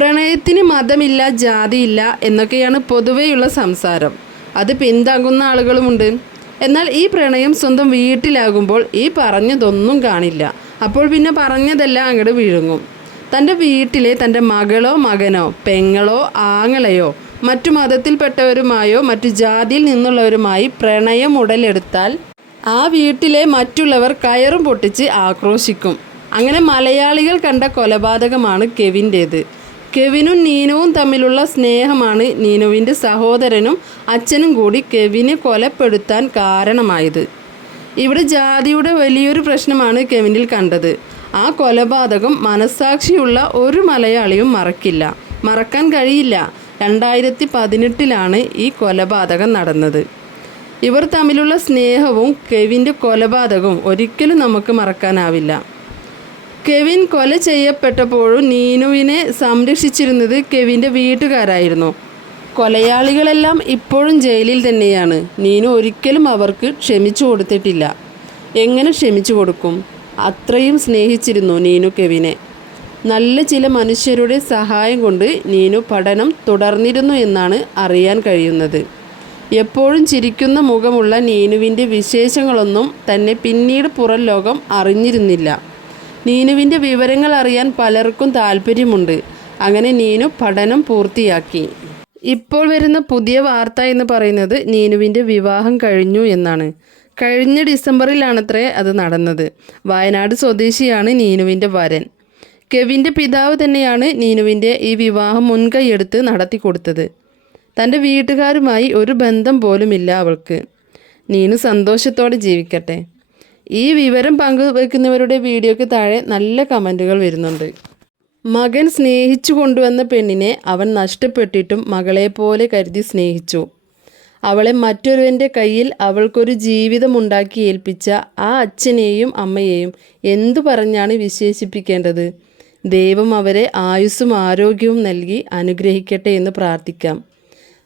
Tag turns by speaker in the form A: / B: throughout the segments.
A: പ്രണയത്തിന് മതമില്ല ജാതിയില്ല എന്നൊക്കെയാണ് പൊതുവെയുള്ള സംസാരം. അത് പിന്താങ്ങുന്ന ആളുകളുമുണ്ട്. എന്നാൽ ഈ പ്രണയം സ്വന്തം വീട്ടിലാകുമ്പോൾ ഈ പറഞ്ഞതൊന്നും കാണില്ല. അപ്പോൾ പിന്നെ പറഞ്ഞതെല്ലാം അങ്ങോട്ട് വിഴുങ്ങും. തന്റെ വീട്ടിലെ തന്റെ മകളോ മകനോ പെങ്ങളോ ആങ്ങളെയോ മറ്റു മതത്തിൽപ്പെട്ടവരുമായോ മറ്റു ജാതിയിൽ നിന്നുള്ളവരുമായി പ്രണയം ഉടലെടുത്താൽ ആ വീട്ടിലെ മറ്റുള്ളവർ കയറും പൊട്ടിച്ച് ആക്രോശിക്കും. അങ്ങനെ മലയാളികൾ കണ്ട കൊലപാതകമാണ് കെവിന്റേത്. കെവിനും നീനുവും തമ്മിലുള്ള സ്നേഹമാണ് നീനുവിന്റെ സഹോദരനും അച്ഛനും കൂടി കെവിനെ കൊലപ്പെടുത്താൻ കാരണമായത്. ഇവിടെ ജാതിയുടെ വലിയൊരു പ്രശ്നമാണ് കെവിനിൽ കണ്ടത്. ആ കൊലപാതകം മനസാക്ഷിയുള്ള ഒരു മലയാളിയും മറക്കില്ല. മറക്കാൻ കഴിയില്ല. രണ്ടായിരത്തി പതിനെട്ടിലാണ് ഈ കൊലപാതകം നടന്നത്. ഇവർ തമ്മിലുള്ള സ്നേഹവും കെവിന്റെ കൊലപാതകവും ഒരിക്കലും നമുക്ക് മറക്കാനാവില്ല. കെവിൻ കൊല ചെയ്യപ്പെട്ടപ്പോഴും നീനുവിനെ സംരക്ഷിച്ചിരുന്നത് കെവിന്റെ വീട്ടുകാരായിരുന്നു. കൊലയാളികളെല്ലാം ഇപ്പോഴും ജയിലിൽ തന്നെയാണ്. നീനു ഒരിക്കലും അവർക്ക് ക്ഷമിച്ചു കൊടുത്തിട്ടില്ല. എങ്ങനെ ക്ഷമിച്ചു കൊടുക്കും? അത്രയും സ്നേഹിച്ചിരുന്നു നീനു കെവിനെ. നല്ല ചില മനുഷ്യരുടെ സഹായം കൊണ്ട് നീനു പഠനം തുടർന്നിരുന്നു എന്നാണ് അറിയാൻ കഴിയുന്നത്. എപ്പോഴും ചിരിക്കുന്ന മുഖമുള്ള നീനുവിന്റെ വിശേഷങ്ങളൊന്നും തന്നെ പിന്നീട് പുറം ലോകം അറിഞ്ഞിരുന്നില്ല. നീനുവിന്റെ വിവരങ്ങൾ അറിയാൻ പലർക്കും താല്പര്യമുണ്ട് അങ്ങനെ നീനു പഠനം പൂർത്തിയാക്കി. ഇപ്പോൾ വരുന്ന പുതിയ വാർത്ത എന്ന് പറയുന്നത് നീനുവിന്റെ വിവാഹം കഴിഞ്ഞു എന്നാണ്. കഴിഞ്ഞ ഡിസംബറിലാണത്രേ അത് നടന്നത്. വയനാട് സ്വദേശിയാണ് നീനുവിന്റെ വരൻ. കെവിന്റെ പിതാവ് തന്നെയാണ് നീനുവിന്റെ ഈ വിവാഹം മുൻകൈയെടുത്ത് നടത്തി കൊടുത്തത്. തന്റെ വീട്ടുകാരുമായി ഒരു ബന്ധം പോലുമില്ല അവൾക്ക്. നീനു സന്തോഷത്തോടെ ജീവിക്കട്ടെ. ഈ വിവരം പങ്കുവെക്കുന്നവരുടെ വീഡിയോയ്ക്ക് താഴെ നല്ല കമന്റുകൾ വരുന്നുണ്ട്. മകൻ സ്നേഹിച്ചു കൊണ്ടുവന്ന പെണ്ണിനെ അവൻ നഷ്ടപ്പെട്ടിട്ടും മകളെപ്പോലെ കരുതി സ്നേഹിച്ചു. അവളെ മറ്റൊരുവന്റെ കയ്യിൽ അവൾക്കൊരു ജീവിതമുണ്ടാക്കി ഏൽപ്പിച്ച ആ അച്ഛനെയും അമ്മയെയും എന്തു പറഞ്ഞാണ് വിശേഷിപ്പിക്കേണ്ടത്? ദൈവം അവരെ ആയുസ്സും ആരോഗ്യവും നൽകി അനുഗ്രഹിക്കട്ടെ എന്ന് പ്രാർത്ഥിക്കാം.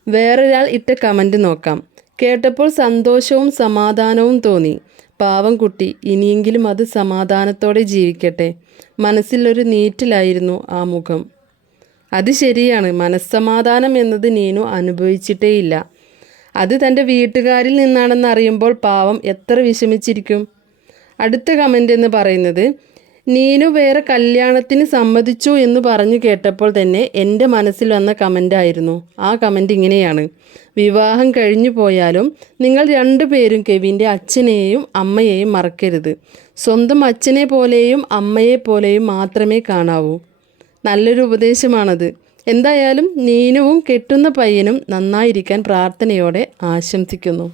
A: വേറൊരാൾ ഇട്ട കമന്റ് നോക്കാം. കേട്ടപ്പോൾ സന്തോഷവും സമാധാനവും തോന്നി. പാവം കുട്ടി ഇനിയെങ്കിലും അത് സമാധാനത്തോടെ ജീവിക്കട്ടെ. മനസ്സിലൊരു നീറ്റിലായിരുന്നു ആ മുഖം. അത് ശരിയാണ്. മനസ്സമാധാനം എന്നത് നീനു അനുഭവിച്ചിട്ടേയില്ല. അത് തന്റെ വീട്ടുകാരിൽ നിന്നാണെന്ന് അറിയുമ്പോൾ പാവം എത്ര വിഷമിച്ചിരിക്കും. അടുത്ത കമന്റ് എന്ന് പറയുന്നത് നീനു വേറെ കല്യാണത്തിന് സമ്മതിച്ചു എന്ന് പറഞ്ഞു കേട്ടപ്പോൾ തന്നെ എന്റെ മനസ്സിൽ വന്ന കമന്റായിരുന്നു ആ കമന്റ് ഇങ്ങനെയാണ്. വിവാഹം കഴിഞ്ഞു പോയാലും നിങ്ങൾ രണ്ടുപേരും കെവിന്റെ അച്ഛനെയും അമ്മയെയും മറക്കരുത്. സ്വന്തം അച്ഛനെ പോലെയും അമ്മയെ പോലെയും മാത്രമേ കാണാവൂ. നല്ലൊരു ഉപദേശമാണത്. എന്തായാലും നീനുവും കെട്ടുന്ന പയ്യനും നന്നായിരിക്കാൻ പ്രാർത്ഥനയോടെ ആശംസിക്കുന്നു.